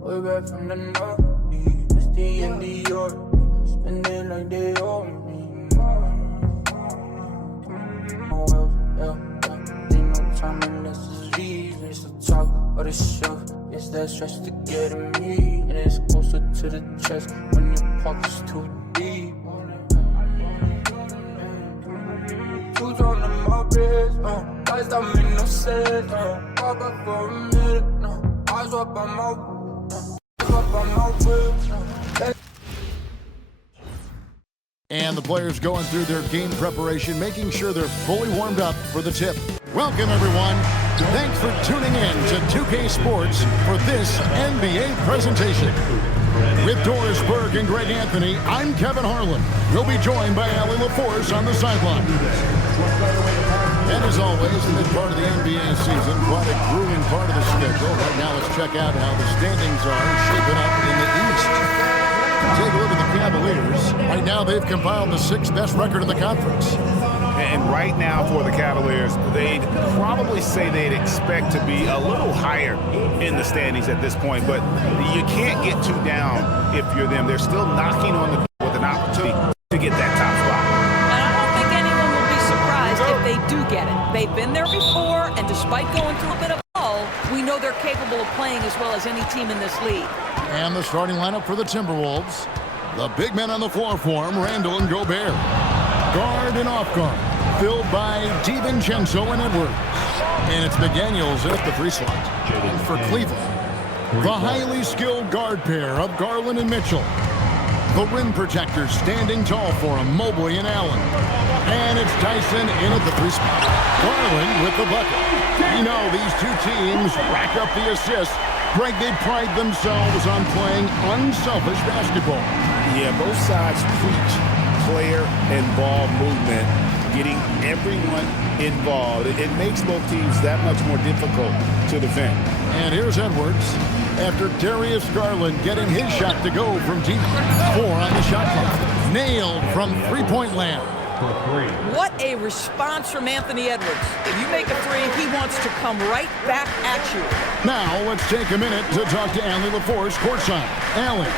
Way back from the north, it's the end of York. Spend it like they owe me. Oh well, yeah. Ain't no time unless it's reason. It's the talk or the show. It's that stress to get at me. And it's closer to the chest when your pocket's too deep. Two on my wrist, lights that make no sense, walk up for a minute, eyes up on my whip, And the players going through their game preparation, making sure they're fully warmed up for the tip. Welcome, everyone. Thanks for tuning in to 2K Sports for this NBA presentation. With Doris Burke and Greg Anthony, I'm Kevin Harlan. We'll be joined by Allie LaForce on the sideline. And as always, the mid part of the NBA season, quite a grueling part of the schedule. Right now, let's check out how the standings are shaping up in the East. Take a look at the Cavaliers. Right now, they've compiled the 6th best record in the conference. And right now for the Cavaliers, they'd probably say they'd expect to be a little higher in the standings at this point. But you can't get too down if you're them. They're still knocking on the door with an opportunity to get that top spot. And I don't think anyone will be surprised if they do get it. They've been there before, and despite going through a bit of a lull, we know they're capable of playing as well as any team in this league. And the starting lineup for the Timberwolves. The big men on the floor for them, Randall and Gobert. Guard and off guard, filled by DiVincenzo and Edwards. And it's McDaniels at the free slot. And for Cleveland, the highly skilled guard pair of Garland and Mitchell. The rim protectors standing tall for him, Mobley and Allen. And it's Tyson in at the free spot. Garland with the bucket. You know, these two teams rack up the assists. Greg, they pride themselves on playing unselfish basketball. Yeah, both sides preach player and ball movement, getting everyone involved. It makes both teams that much more difficult to defend. And here's Edwards after Darius Garland getting his shot to go from deep. 4 on the shot clock. Nailed from three-point land. What a response from Anthony Edwards. If you make a three, he wants to come right back at you. Now let's take a minute to talk to Allie LaForce courtside. Allie.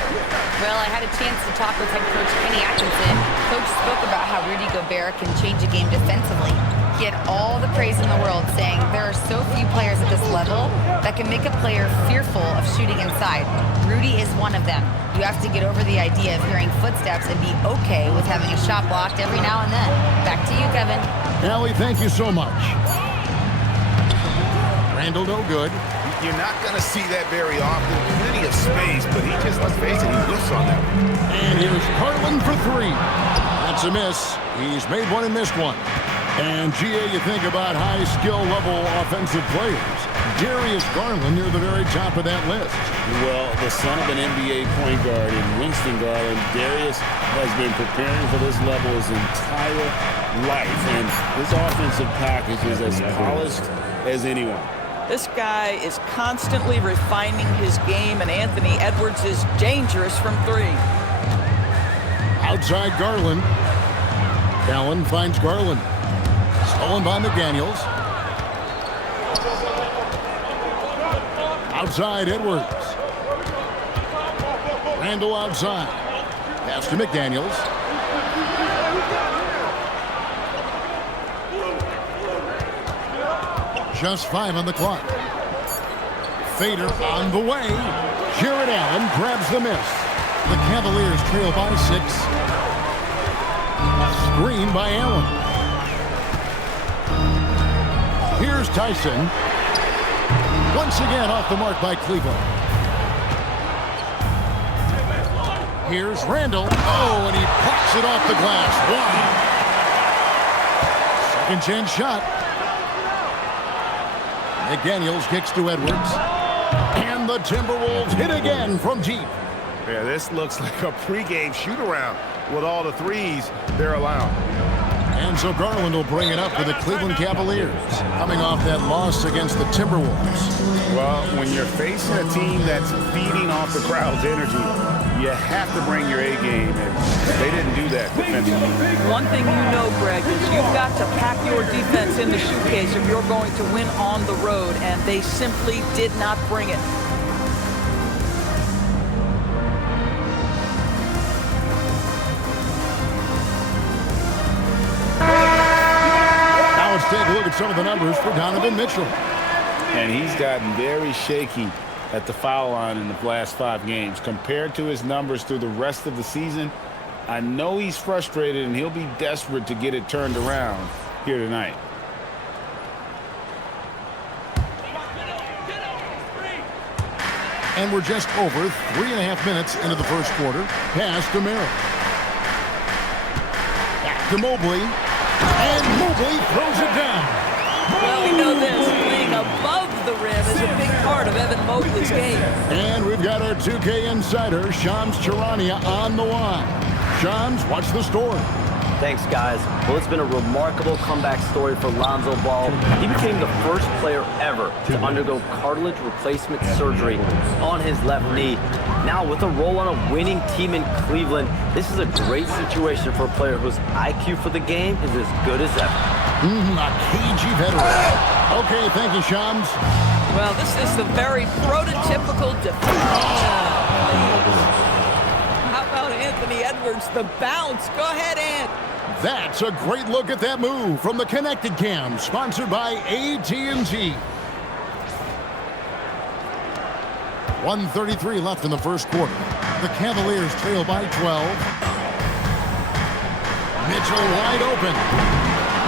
Well, I had a chance to talk with head coach Kenny Atkinson. Coach spoke about how Rudy Gobert can change a game defensively. He had all the praise in the world, saying there are so few players at this level that can make a player fearful of shooting inside. Rudy is one of them. You have to get over the idea of hearing footsteps and be okay with having a shot blocked every now and then. Back to you, Kevin. Allie, thank you so much. Randall, no good. You're not going to see that very often. Plenty of space, but he just, let's face it, he whiffs on that. And here's Garland for 3. That's a miss. He's made one and missed one. And, GA, you think about high skill level offensive players. Darius Garland near the very top of that list. Well, the son of an NBA point guard in Winston Garland, Darius has been preparing for this level his entire life. And his offensive package is as polished as anyone. This guy is constantly refining his game, and Anthony Edwards is dangerous from 3. Outside Garland. Allen finds Garland. Stolen by McDaniels. Outside Edwards. Randall outside. Pass to McDaniels. Just 5 on the clock. Fader on the way. Jared Allen grabs the miss. The Cavaliers trail by 6. Screen by Allen. Here's Tyson. Once again off the mark by Cleveland. Here's Randall. Oh, and he pops it off the glass. Wow. Second chance shot. McDaniels kicks to Edwards. And the Timberwolves hit again from deep. Yeah, this looks like a pregame shoot-around with all the threes they're allowing. And so Garland will bring it up for the Cleveland Cavaliers, coming off that loss against the Timberwolves. Well, when you're facing a team that's feeding off the crowd's energy, you have to bring your A game, and they didn't do that defensively. One thing you know, Greg, is you've got to pack your defense in the suitcase if you're going to win on the road, and they simply did not bring it. And so Garland will bring it up for the Cleveland Cavaliers, coming off that loss against the Timberwolves. Well, when you're facing a team that's feeding off the crowd's energy, you have to bring your A game, and they didn't do that defensively. One thing you know, Greg, is you've got to pack your defense in the suitcase if you're going to win on the road, and they simply did not bring it. at some of the numbers for Donovan Mitchell. And he's gotten very shaky at the foul line in the last 5 games. Compared to his numbers through the rest of the season, I know he's frustrated and he'll be desperate to get it turned around here tonight. And we're just over 3.5 minutes into the first quarter. Pass to Merrill. Back to Mobley. And Mobley throws it down. Well, we know this. Playing above the rim is a big part of Evan Mobley's game. And we've got our 2K insider, Shams Charania, on the line. Shams, what's the story? Thanks, guys. Well, it's been a remarkable comeback story for Lonzo Ball. He became the first player ever to undergo cartilage replacement surgery on his left knee. Now, with a role on a winning team in Cleveland, this is a great situation for a player whose IQ for the game is as good as ever. A cagey veteran. Okay, thank you, Shams. Well, this is the very prototypical defense. How about Anthony Edwards, the bounce? Go ahead, Ant. That's a great look at that move from the Connected Cam, sponsored by AT&T. 1:33 left in the first quarter. The Cavaliers trail by 12. Mitchell wide open.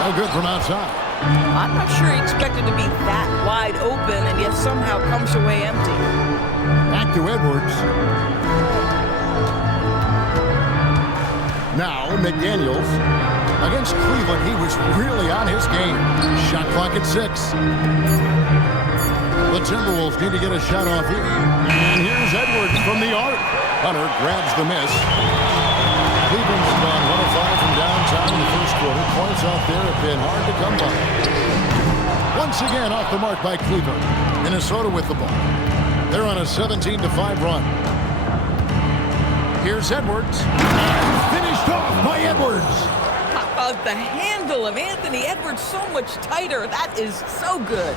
No good from outside. I'm not sure he expected to be that wide open and yet somehow comes away empty. Back to Edwards. Now McDaniels. Against Cleveland, he was really on his game. Shot clock at 6. The Timberwolves need to get a shot off here. And here's Edwards from the arc. Hunter grabs the miss. Cleveland's gone 1 of 5 from downtown in the first quarter. Points out there have been hard to come by. Once again off the mark by Cleveland. Minnesota with the ball. They're on a 17-5 run. Here's Edwards. Finished off by Edwards. How about the handle of Anthony Edwards? So much tighter. That is so good.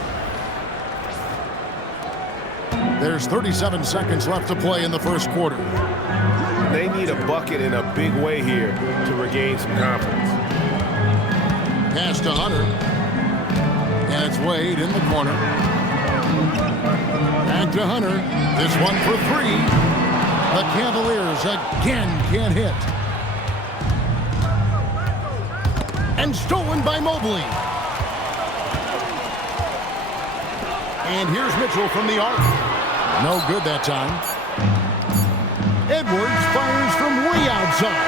There's 37 seconds left to play in the first quarter. They need a bucket in a big way here to regain some confidence. Pass to Hunter. And it's Wade in the corner. Back to Hunter. This one for 3. The Cavaliers again can't hit. And stolen by Mobley. And here's Mitchell from the arc. No good that time. Edwards fires from way outside.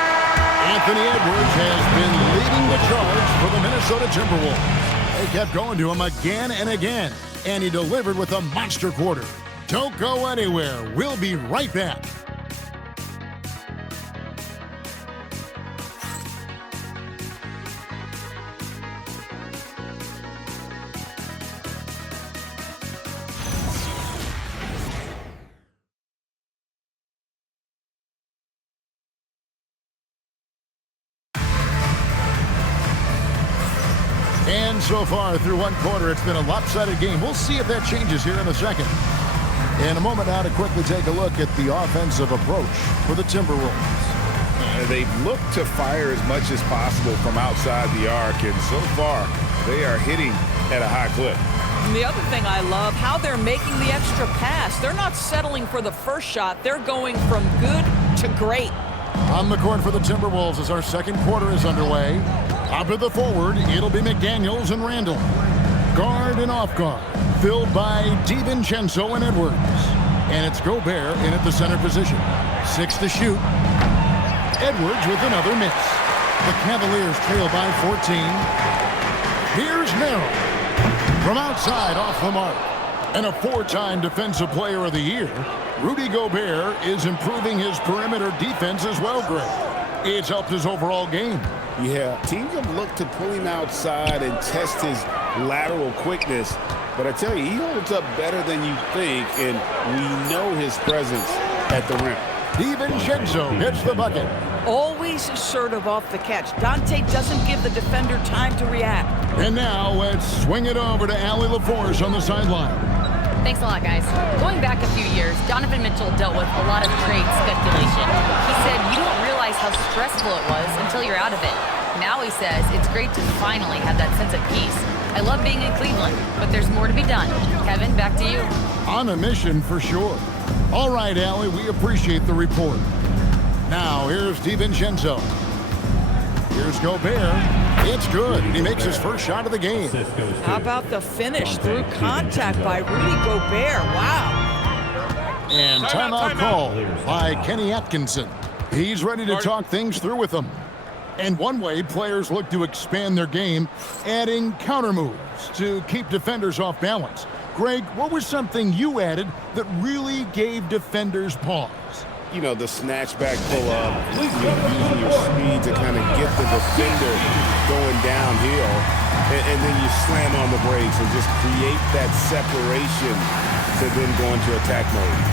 Anthony Edwards has been leading the charge for the Minnesota Timberwolves. They kept going to him again and again, and he delivered with a monster quarter. Don't go anywhere. We'll be right back. And so far through one quarter, it's been a lopsided game. We'll see if that changes here in a second. In a moment now to quickly take a look at the offensive approach for the Timberwolves. They've looked to fire as much as possible from outside the arc, and so far they are hitting at a high clip. And the other thing I love, how they're making the extra pass. They're not settling for the first shot. They're going from good to great. On the court for the Timberwolves as our second quarter is underway. Top of the forward, it'll be McDaniels and Randall. Guard and off guard, filled by DiVincenzo and Edwards. And it's Gobert in at the center position. 6 to shoot. Edwards with another miss. The Cavaliers trail by 14. Here's Merrill. From outside off the mark. And a 4-time Defensive Player of the Year, Rudy Gobert is improving his perimeter defense as well, Greg. It's helped his overall game. Yeah, teams have looked to pull him outside and test his lateral quickness. But I tell you, he holds up better than you think, and we know his presence at the rim. DiVincenzo hits the bucket. Always assertive off the catch. Dante doesn't give the defender time to react. And now let's swing it over to Allie LaForce on the sideline. Thanks a lot, guys. Going back a few years, Donovan Mitchell dealt with a lot of trade speculation. He said you don't realize how stressful it was until you're out of it. Now he says it's great to finally have that sense of peace. I love being in Cleveland, but there's more to be done. Kevin, back to you. On a mission for sure. All right, Allie, we appreciate the report. Now, here's DiVincenzo. Here's Gobert. It's good. He makes his first shot of the game. How about the finish through contact by Rudy Gobert? Wow. And timeout call by Kenny Atkinson. He's ready to talk things through with them. And one way players look to expand their game, adding counter moves to keep defenders off balance. Greg, what was something you added that really gave defenders pause? You know, the snatch back pull-up, using your speed to kind of get the defender going downhill, and then you slam on the brakes and just create that separation to then go into attack mode.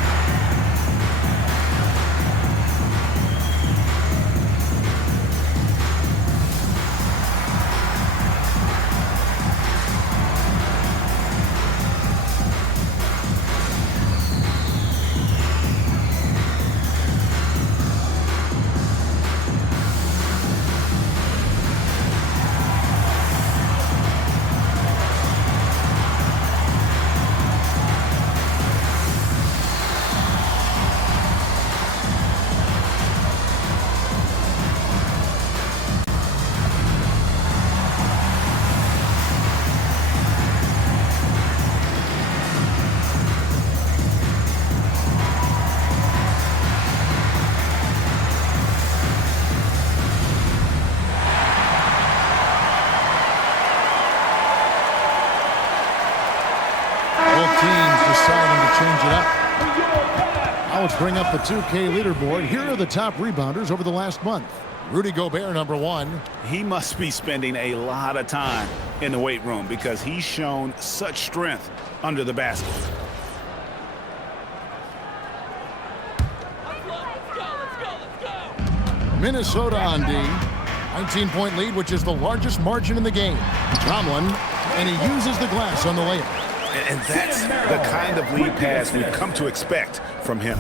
Let's bring up the 2K leaderboard. Here are the top rebounders over the last month. Rudy Gobert, number 1. He must be spending a lot of time in the weight room because he's shown such strength under the basket. Minnesota on D. 19-point lead, which is the largest margin in the game. Tomlin, and he uses the glass on the layup. And that's the kind of lead pass we've come to expect from him.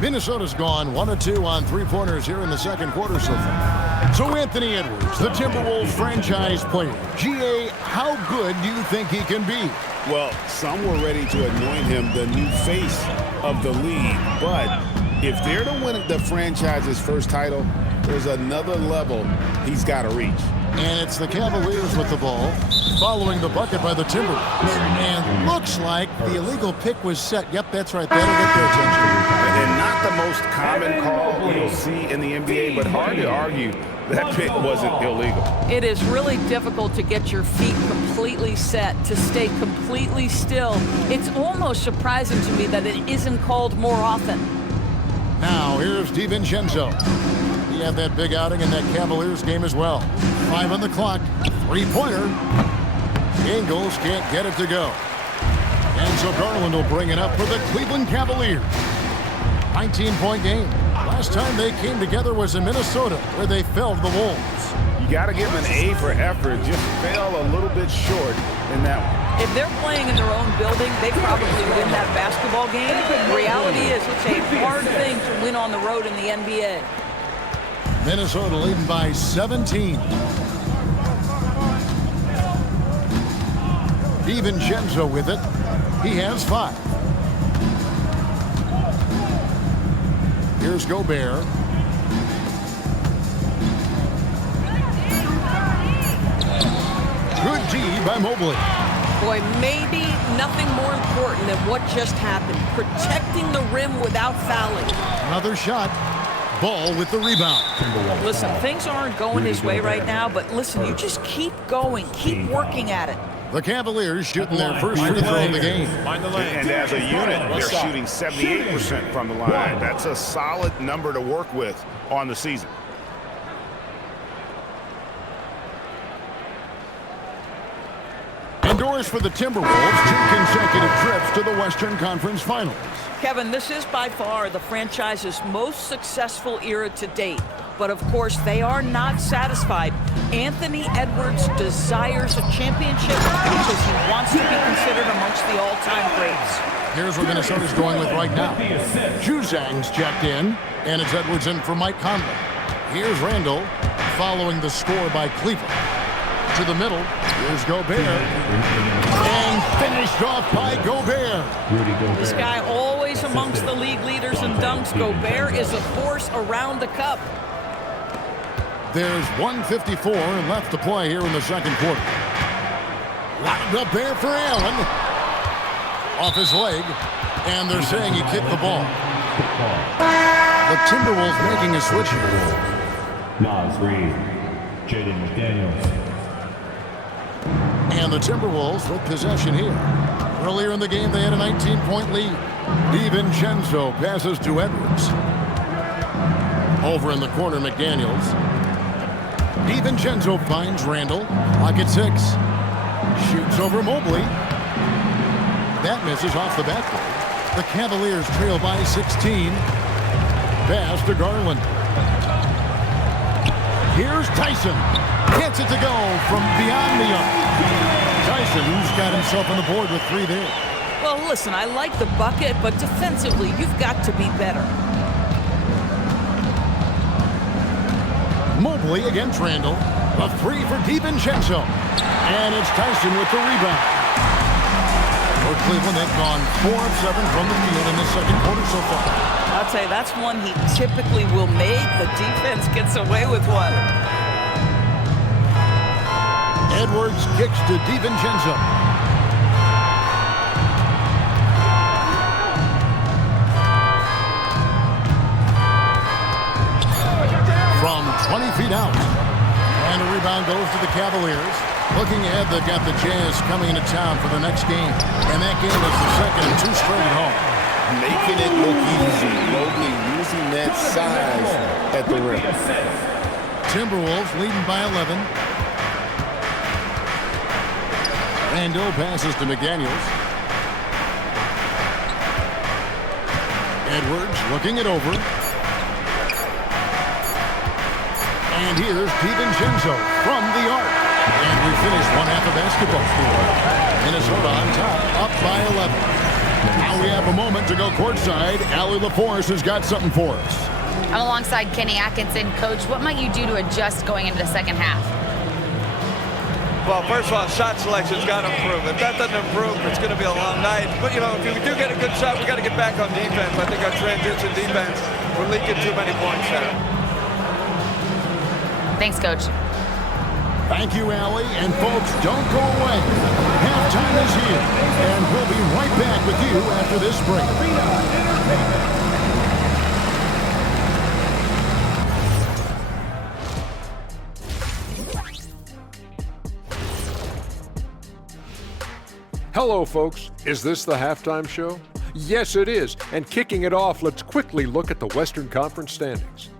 Minnesota's gone 1 of 2 on three-pointers here in the second quarter so far. So Anthony Edwards, the Timberwolves franchise player. GA, how good do you think he can be? Well, some were ready to anoint him the new face of the league, but if they're to win the franchise's first title, there's another level he's got to reach. And it's the Cavaliers with the ball, following the bucket by the Timberwolves. And looks like the illegal pick was set. Yep, that's right. That'll get their attention. And not the most common call you'll see in the NBA, but hard to argue that pick wasn't illegal. It is really difficult to get your feet completely set, to stay completely still. It's almost surprising to me that it isn't called more often. Now, here's DiVincenzo. He had that big outing in that Cavaliers game as well. 5 on the clock. Three-pointer. Ingles can't get it to go. And so Garland will bring it up for the Cleveland Cavaliers. 19-point game. Last time they came together was in Minnesota, where they fell to the Wolves. You got to give them an A for effort. Just fell a little bit short in that one. If they're playing in their own building, they probably win that basketball game. The reality is it's a hard thing to win on the road in the NBA. Minnesota leading by 17. DiVincenzo with it. He has 5. Here's Gobert. Good D by Mobley. Boy, maybe nothing more important than what just happened. Protecting the rim without fouling. Another shot. Ball with the rebound. Listen, things aren't going his way right now, but listen, you just keep going. Keep working at it. The Cavaliers shooting their first free throw of the game. And as a unit, they're shooting 78% from the line. That's a solid number to work with on the season. Indoors for the Timberwolves, 2 consecutive trips to the Western Conference Finals. Kevin, this is by far the franchise's most successful era to date. But of course, they are not satisfied. Anthony Edwards desires a championship because he wants to be considered amongst the all-time greats. Here's where Minnesota's going with right now. Juzang's checked in, and it's Edwards in for Mike Conley. Here's Randall, following the score by Cleveland. to the middle. Here's Gobert. And finished off by Gobert. This guy always amongst the league leaders in dunks. Gobert is a force around the cup. There's 1:54 left to play here in the second quarter. Lined up there for Allen. Off his leg. And they're saying he kicked the ball. The Timberwolves making a switch here. Nas Reed, Jaden McDaniels. And the Timberwolves with possession here. Earlier in the game, they had a 19-point lead. DiVincenzo passes to Edwards. Over in the corner, McDaniels. DiVincenzo finds Randall. Clock at 6. Shoots over Mobley. That misses off the backboard. The Cavaliers trail by 16. Pass to Garland. Here's Tyson. Gets it to go from beyond the arc. Tyson's got himself on the board with 3 there. Well, listen, I like the bucket, but defensively, you've got to be better. Mobley against Randall. A 3 for DiVincenzo. And it's Tyson with the rebound. For Cleveland, they've gone 4 of 7 from the field in the second quarter so far. I'll tell you, that's one he typically will make. The defense gets away with one. Edwards kicks to DiVincenzo. From 20 feet out. And a rebound goes to the Cavaliers. Looking ahead, they've got the Jazz coming into town for the next game. And that game is the second of 2 straight at home. Making it look easy. Mobley using that size at the rim. Timberwolves leading by 11. Randall passes to McDaniels. Edwards looking it over. And here's DiVincenzo from the arc. And we finish one half of basketball. Minnesota on top, up by 11. Now we have a moment to go courtside. Allie LaForce has got something for us. I'm alongside Kenny Atkinson. Coach, what might you do to adjust going into the second half? Well, first of all, shot selection's got to improve. If that doesn't improve, it's going to be a long night. But, you know, if we do get a good shot, we got to get back on defense. I think our transition defense, we're leaking too many points there. Thanks, Coach. Thank you, Allie. And folks, don't go away. Halftime is here. And we'll be right back with you after this break. Hello, folks. Is this the halftime show? Yes, it is. And kicking it off, let's quickly look at the Western Conference standings.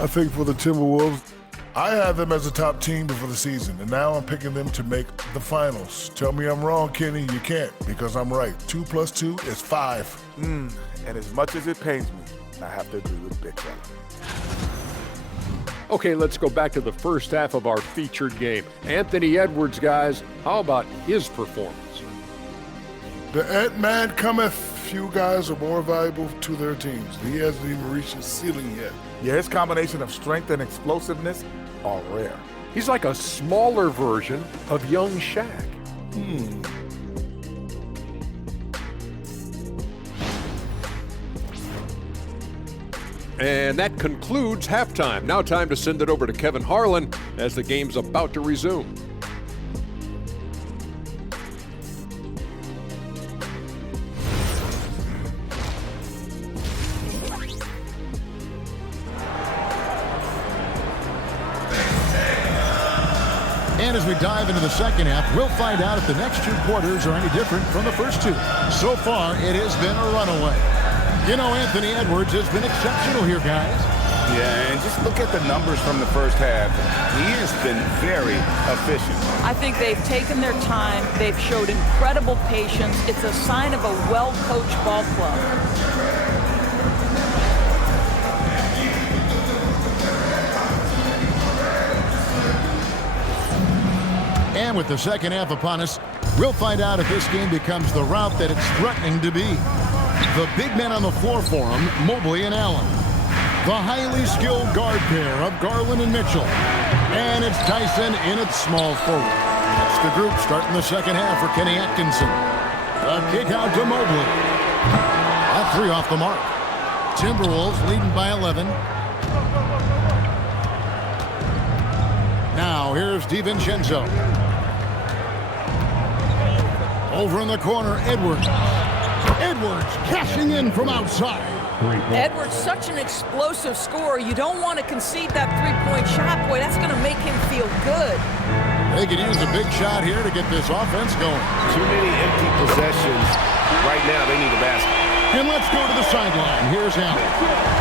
I think for the Timberwolves, I had them as a top team before the season, and now I'm picking them to make the finals. Tell me I'm wrong, Kenny. You can't, because I'm right. 2 + 2 is 5. And as much as it pains me, I have to agree with Big Fella. Okay, let's go back to the first half of our featured game. Anthony Edwards, guys, how about his performance? The Antman cometh. Few guys are more valuable to their teams. He hasn't even reached his ceiling yet. Yeah, his combination of strength and explosiveness are rare. He's like a smaller version of young Shaq. And that concludes halftime. Now time to send it over to Kevin Harlan as the game's about to resume. And as we dive into the second half, we'll find out if the next 2 quarters are any different from the first 2. So far, it has been a runaway. You know, Anthony Edwards has been exceptional here, guys. Yeah, and just look at the numbers from the first half. He has been very efficient. I think they've taken their time. They've showed incredible patience. It's a sign of a well-coached ball club. And with the second half upon us, we'll find out if this game becomes the route that it's threatening to be. The big men on the floor for him, Mobley and Allen. The highly skilled guard pair of Garland and Mitchell. And it's Tyson in at small forward. That's the group starting the second half for Kenny Atkinson. A kick out to Mobley. A three off the mark. Timberwolves leading by 11. Now here's DiVincenzo. Over in the corner, Edwards. Edwards cashing in from outside. Edwards, such an explosive scorer. You don't want to concede that three-point shot. Boy, that's going to make him feel good. They could use a big shot here to get this offense going. Too many empty possessions. Right now, they need a basket. And let's go to the sideline. Here's Allen.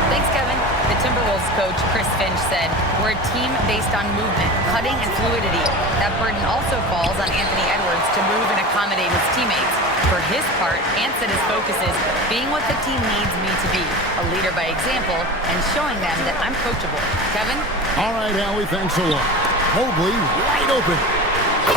Thanks, Kevin. The Timberwolves coach, Chris Finch, said, "We're a team based on movement, cutting, and fluidity. That burden also falls on Anthony Edwards to move and accommodate his teammates. For his part, Ant said his focus is being what the team needs me to be, a leader by example, and showing them that I'm coachable." Kevin? All right, Allie, thanks a lot. Mobley wide open.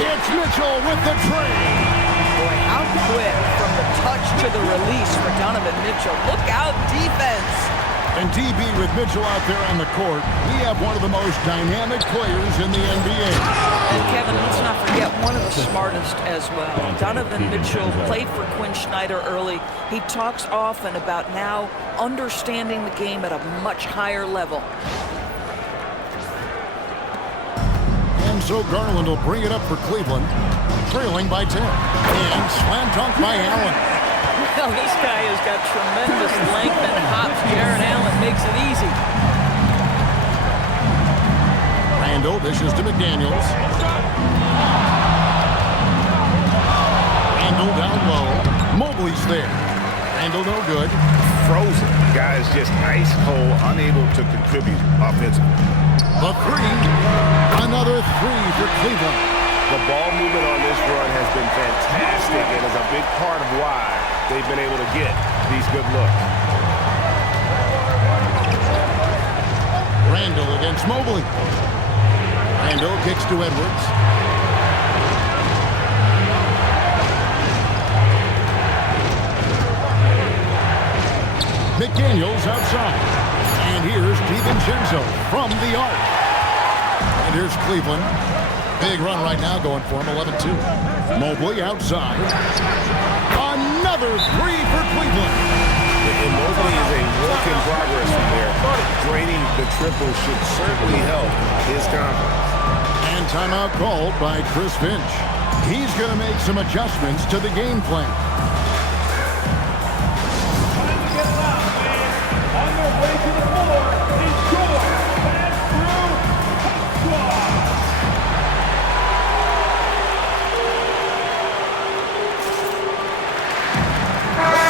It's Mitchell with the trade. Boy, how quick from the touch to the release for Donovan Mitchell. Look out, defense. And DB with Mitchell out there on the court, we have one of the most dynamic players in the NBA. And Kevin, let's not forget one of the smartest as well. Donovan Mitchell played for Quinn Snyder early. He talks often about now understanding the game at a much higher level. And so Garland will bring it up for Cleveland, trailing by 10. And slam dunk by Allen. Well, this guy has got tremendous length and hops. Jared Allen makes it easy. Randall dishes to McDaniels. Randall down low. Mobley's there. Randall no good. Frozen. Guys just ice cold, unable to contribute offensively. The three. Another three for Cleveland. The ball movement on this run has been fantastic and is a big part of why they've been able to get these good looks. Randall against Mobley. Randall kicks to Edwards. McDaniels outside. And here's DiVincenzo from the arc. And here's Cleveland. Big run right now going for him, 11-2. Mobley outside. Another three for Cleveland. And Mobley is a work in progress from there. Draining the triple should certainly help his confidence. And timeout called by Chris Finch. He's going to make some adjustments to the game plan. On their way to the floor, enjoy Andrew Joshua.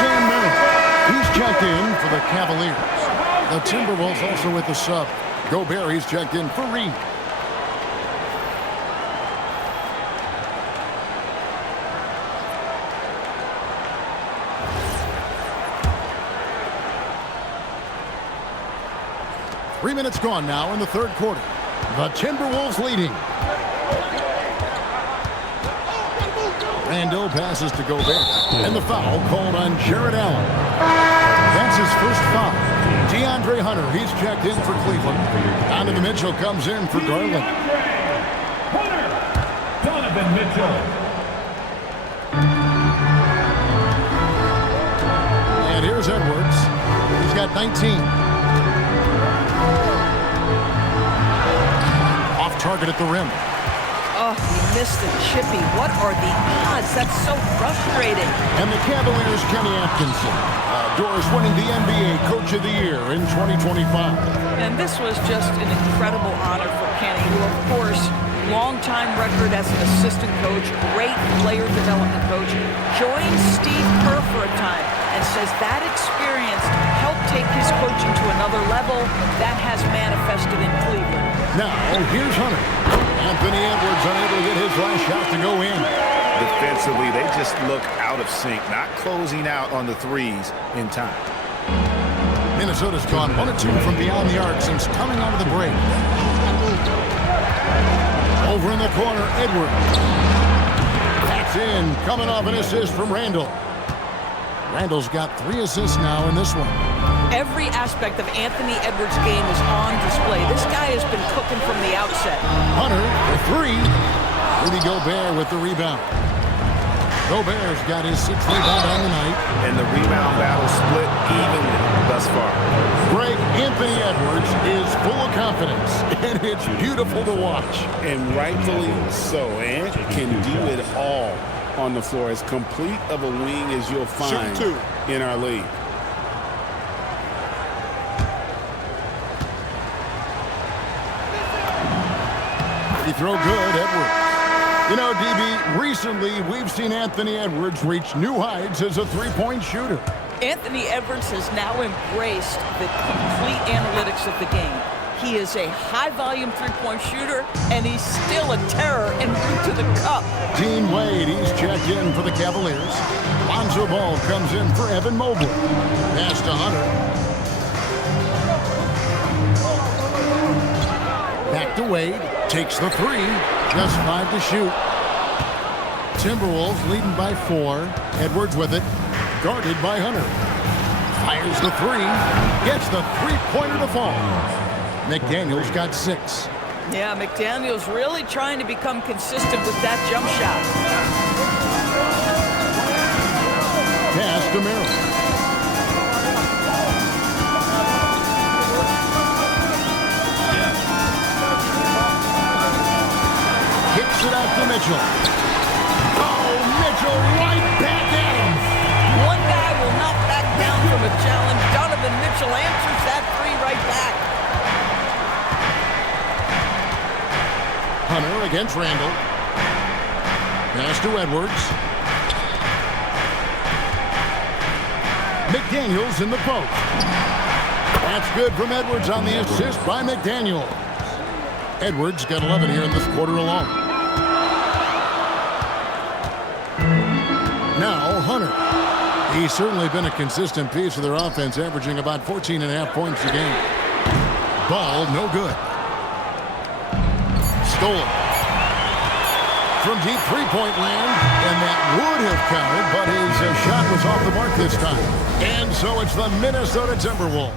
10 minutes. He's checked in for the Cavaliers. The Timberwolves also with the sub. Gobert, he's checked in for Reed. Three minutes gone now in the third quarter. The Timberwolves leading. Randall passes to Gobert. And the foul called on Jared Allen. That's his first foul. DeAndre Hunter, he's checked in for Cleveland. Donovan Mitchell comes in for Garland. Hunter, Donovan Mitchell. And here's Edwards. He's got 19. Off target at the rim. Oh, he missed the chippy. What are the odds? That's so frustrating. And the Cavaliers' Kenny Atkinson. Doris winning the NBA Coach of the Year in 2025. And this was just an incredible honor for Kenny, who, of course, long-time record as an assistant coach, great player development coach, joined Steve Kerr for a time and says that experience helped take his coaching to another level. That has manifested in Cleveland. Now, here's Hunter. Anthony Edwards unable to get his last shot to go in. Defensively, they just look out of sync, not closing out on the threes in time. Minnesota's gone 1-2 from beyond the arc since coming out of the break. Over in the corner, Edwards. That's in, coming off an assist from Randall. Randall's got 3 assists now in this one. Every aspect of Anthony Edwards' game is on display. This guy has been cooking from the outset. Hunter for three. Rudy Gobert with the rebound. Gobert's got his 6th rebound on the night. And the rebound battle split evenly thus far. Greg, Anthony Edwards is full of confidence, and it's beautiful to watch. And rightfully so. Ant can do it all on the floor. As complete of a wing as you'll find in our league. Free throw good, Edwards. You know, DB, recently we've seen Anthony Edwards reach new heights as a three-point shooter. Anthony Edwards has now embraced the complete analytics of the game. He is a high-volume three-point shooter, and he's still a terror en route to the cup. Dean Wade, he's checked in for the Cavaliers. Lonzo Ball comes in for Evan Mobley. Pass to Hunter. Back to Wade. Takes the three. Just 5 to shoot. Timberwolves leading by 4. Edwards with it. Guarded by Hunter. Fires the three. Gets the three-pointer to fall. McDaniel's got 6. Yeah, McDaniel's really trying to become consistent with that jump shot. Pass to Merrill. Kicks it out to Mitchell. Oh, Mitchell right back at him. One guy will not back down from a challenge. Donovan Mitchell answers that three right back. Hunter against Randall. Pass to Edwards. McDaniels in the post. That's good from Edwards on the assist by McDaniels. Edwards got 11 here in this quarter alone. Now Hunter. He's certainly been a consistent piece of their offense, averaging about 14.5 points a game. Ball no good. Stolen. From deep three-point land, and that would have counted, but his shot was off the mark this time. And so it's the Minnesota Timberwolves,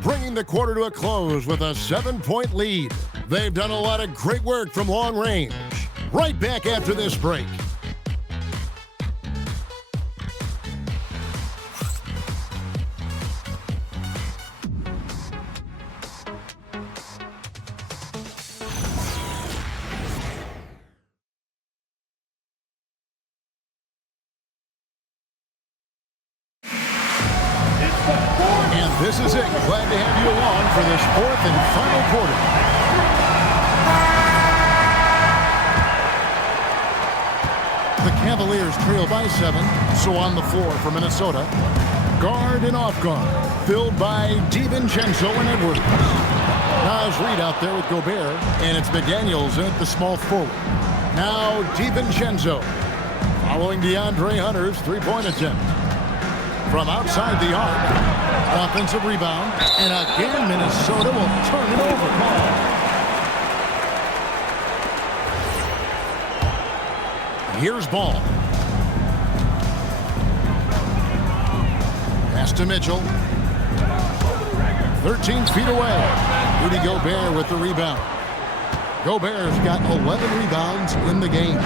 bringing the quarter to a close with a 7-point lead. They've done a lot of great work from long range. Right back after this break. This is it. Glad to have you along for this 4th and final quarter. The Cavaliers trail by 7, so on the floor for Minnesota. Guard and off guard, filled by DiVincenzo and Edwards. Nas Reed out there with Gobert, and it's McDaniels at the small forward. Now DiVincenzo, following DeAndre Hunter's three-point attempt. From outside the arc. Offensive rebound, and again Minnesota will turn it over. Here's Ball. Pass to Mitchell. 13 feet away. Rudy Gobert with the rebound. Gobert's got 11 rebounds in the game.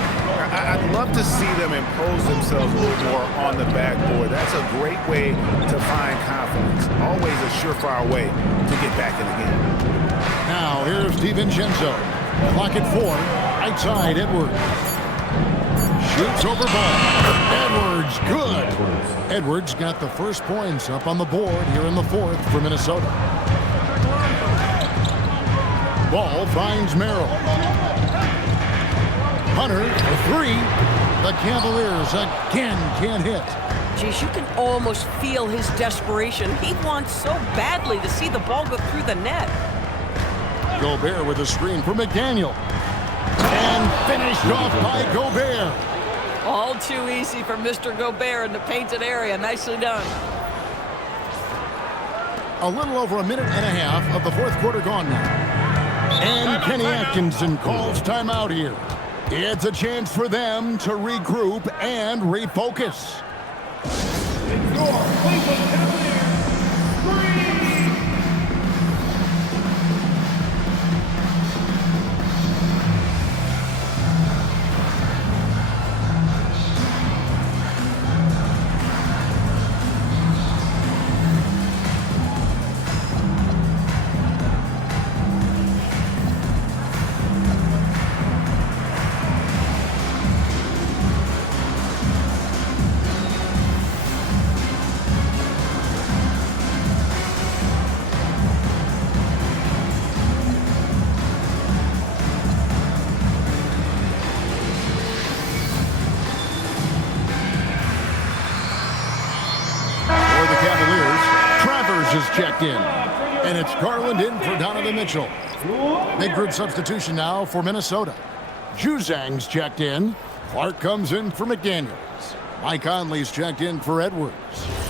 I'd love to see them impose themselves a little more on the backboard. That's a great way to find confidence. Always a surefire way to get back in the game. Now here's DiVincenzo. Clock at 4. Right side, Edwards. Shoots over Ball. Edwards, good. Edwards got the first points up on the board here in the 4th for Minnesota. Ball finds Merrill. Hunter for 3. The Cavaliers again can't hit. Geez, you can almost feel his desperation. He wants so badly to see the ball go through the net. Gobert with a screen for McDaniel. And finished off by Gobert. All too easy for Mr. Gobert in the painted area. Nicely done. A little over a minute and a half of the 4th quarter gone now. And Kenny Atkinson calls timeout here. It's a chance for them to regroup and refocus. Your Cleveland Cavaliers, 3 has checked in. And it's Garland in for Donovan Mitchell. Big group substitution now for Minnesota. Juzang's checked in. Clark comes in for McDaniels. Mike Conley's checked in for Edwards.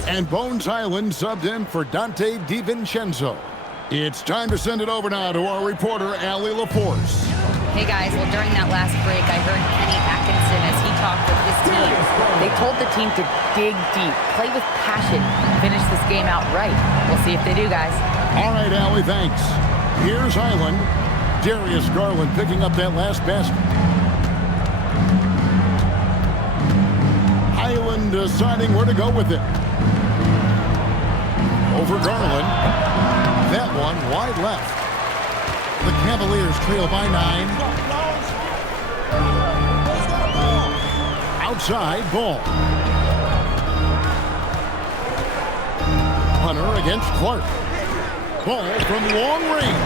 And Bones Highland subbed in for Dante DiVincenzo. It's time to send it over now to our reporter, Allie LaForce. Hey guys, well during that last break, I heard Kenny Atkinson as he talked with his team. They told the team to dig deep, play with passion, finish this game out right. We'll see if they do, guys. All right, Allie, thanks. Here's Highland. Darius Garland picking up that last basket. Highland deciding where to go with it. Over Garland. That one wide left. The Cavaliers trail by 9. Outside, Ball. Hunter against Clark. Ball from long range.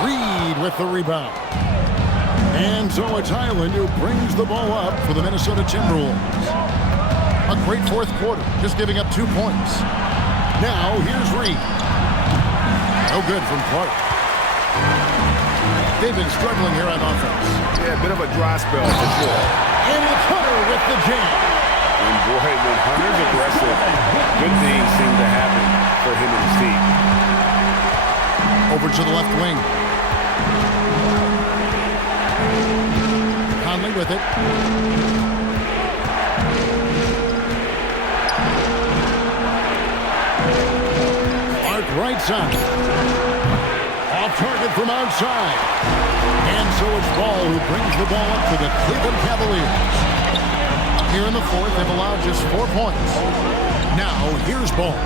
Reed with the rebound. And so it's Highland who brings the ball up for the Minnesota Timberwolves. A great fourth quarter, just giving up 2 points. Now, here's Reed. No good from Clark. They've been struggling here on offense. Yeah, a bit of a dry spell for sure. And it's Hunter with the jam. And boy, when Hunter's aggressive, good things seem to happen for him and his team. Over to the left wing. Conley with it. Clark right side. Off target from outside. And so it's Ball who brings the ball up for the Cleveland Cavaliers. Here in the fourth, they've allowed just 4 points. Now, here's Ball.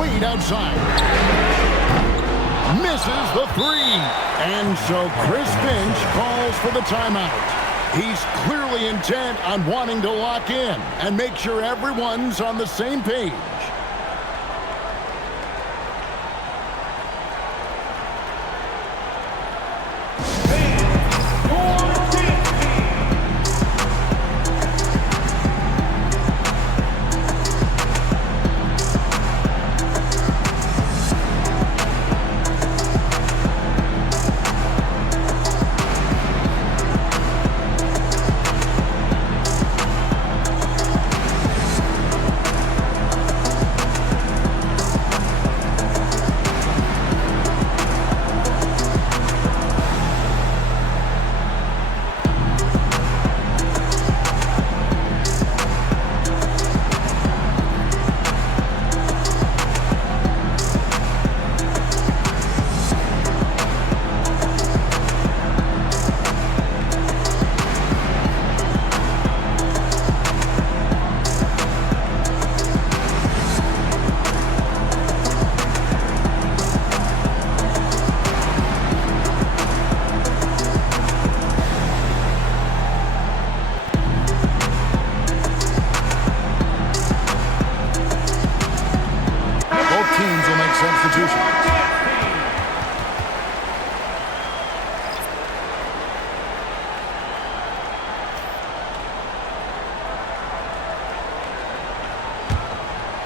Wade outside. Misses the three. And so Chris Finch calls for the timeout. He's clearly intent on wanting to lock in and make sure everyone's on the same page.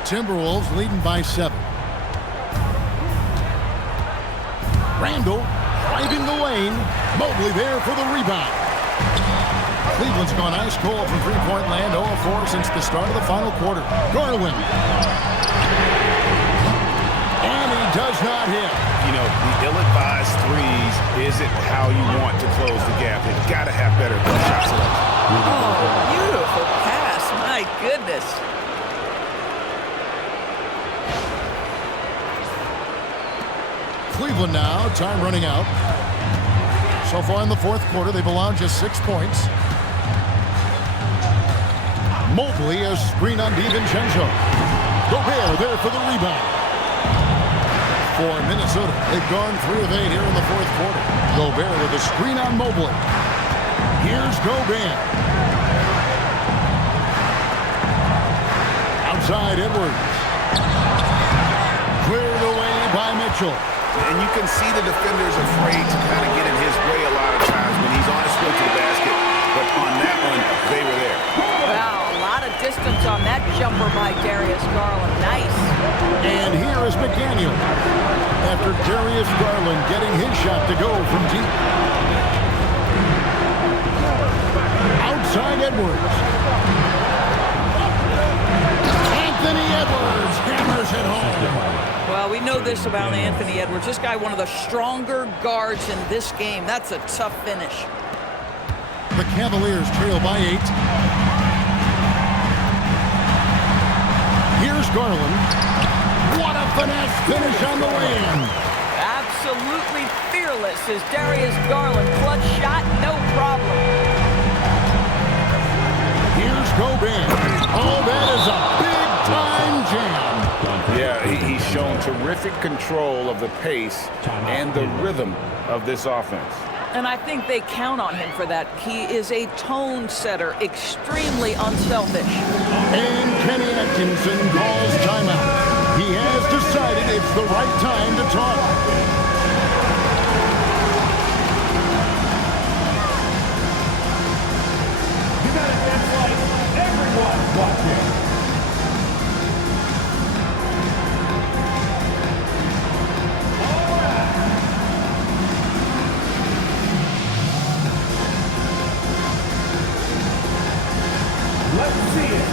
Timberwolves leading by 7. Randall driving the lane. Mobley there for the rebound. Cleveland's gone ice cold from three-point land, 0-4 since the start of the final quarter. Garland. And he does not hit. You know, the ill-advised threes isn't how you want to close the gap. They've got to have better shot selection. Oh, beautiful pass. My goodness. Cleveland now, time running out. So far in the fourth quarter, they've allowed just 6 points. Mobley, a screen on DiVincenzo. Gobert there for the rebound. For Minnesota, they've gone 3 of 8 here in the fourth quarter. Gobert with a screen on Mobley. Here's Gobert. Outside Edwards. Cleared away by Mitchell. And you can see the defenders afraid to kind of get in his way a lot of times when he's on his way to the basket. But on that one, they were there. Wow, a lot of distance on that jumper by Darius Garland. Nice. And here is McDaniel. After Darius Garland getting his shot to go from deep. Outside Edwards. Anthony Edwards hammers it home. Well, we know this about Anthony Edwards. This guy, one of the stronger guards in this game. That's a tough finish. The Cavaliers trail by 8. Here's Garland. What a finesse finish on the way in. Absolutely fearless is Darius Garland. Clutch shot, no problem. Here's Gobert. Oh, that is a big-time jam. Yeah, he's shown terrific control of the pace and the rhythm of this offense. And I think they count on him for that. He is a tone setter, extremely unselfish. And Kenny Atkinson calls timeout. He has decided it's the right time to talk. You got to dance like everyone's watching. Let's see it.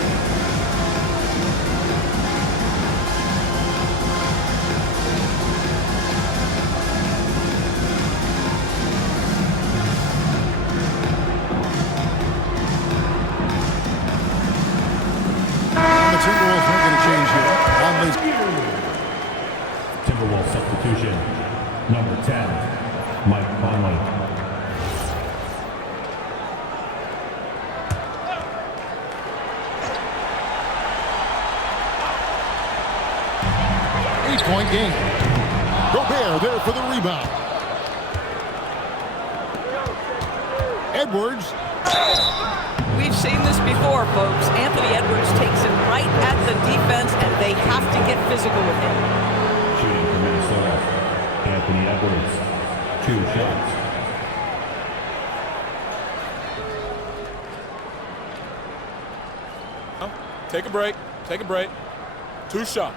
The Timberwolves aren't going to change here. Timberwolves substitution. Number 10, Mike Conley. Eight-point game. Gobert there for the rebound. Edwards. We've seen this before, folks. Anthony Edwards takes him right at the defense, and they have to get physical with him. Shooting for Minnesota. Anthony Edwards. 2 shots. Take a break. Take a break. 2 shots.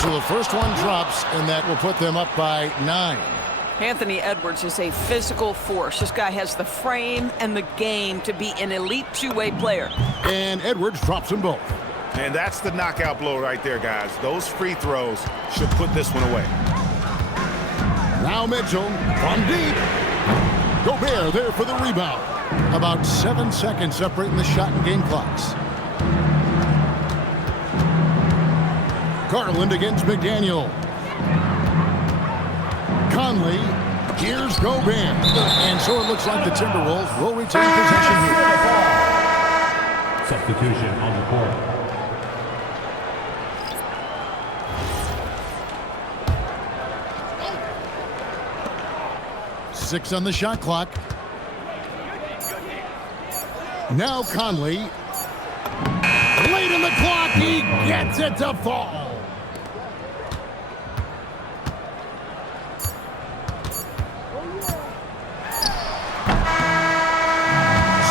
So the first one drops, and that will put them up by 9. Anthony Edwards is a physical force. This guy has the frame and the game to be an elite two-way player. And Edwards drops them both. And that's the knockout blow right there, guys. Those free throws should put this one away. Now Mitchell from deep. Gobert there for the rebound. About 7 seconds separating the shot and game clocks. Garland against McDaniel. Conley. Here's Gobert. And so it looks like the Timberwolves will retain possession here. Substitution on the court. 6 on the shot clock. Now Conley. Late in the clock, he gets it to fall.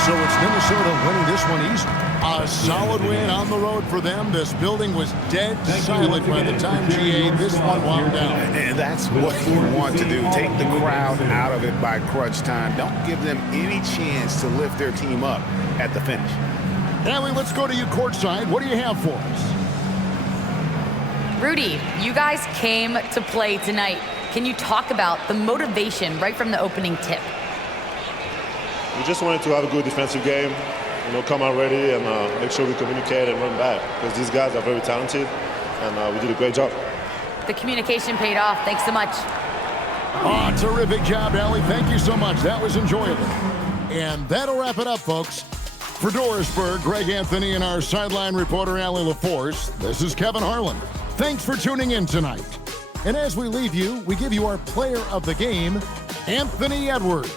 So it's Minnesota winning this one easy. A solid win on the road for them. This building was dead silent by the time GA this one wound down. And that's what you want to do. Take the crowd out of it by crunch time. Don't give them any chance to lift their team up at the finish. Ellie, let's go to you courtside. What do you have for us? Rudy, you guys came to play tonight. Can you talk about the motivation right from the opening tip? We just wanted to have a good defensive game, come out ready and make sure we communicate and run back because these guys are very talented and we did a great job. The communication paid off. Thanks so much. Oh, terrific job, Ellie. Thank you so much. That was enjoyable. And that'll wrap it up, folks. For Dorisburg, Greg Anthony and our sideline reporter, Allie LaForce, this is Kevin Harlan. Thanks for tuning in tonight. And as we leave you, we give you our player of the game, Anthony Edwards.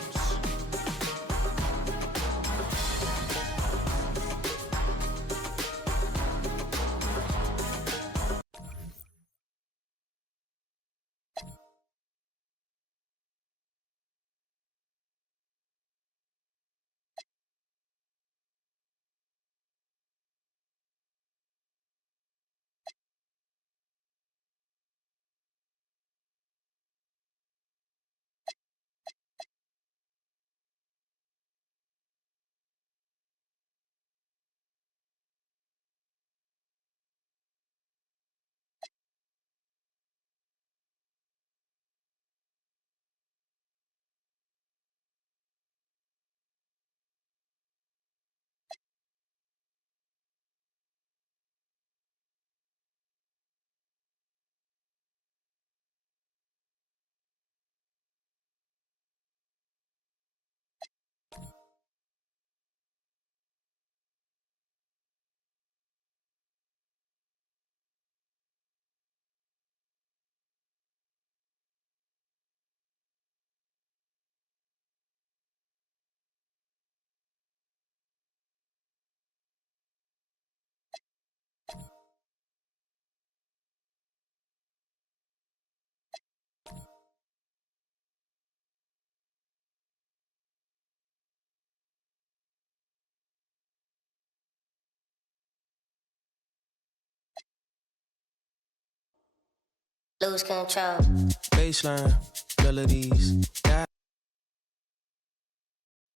Lose control. Baseline melodies.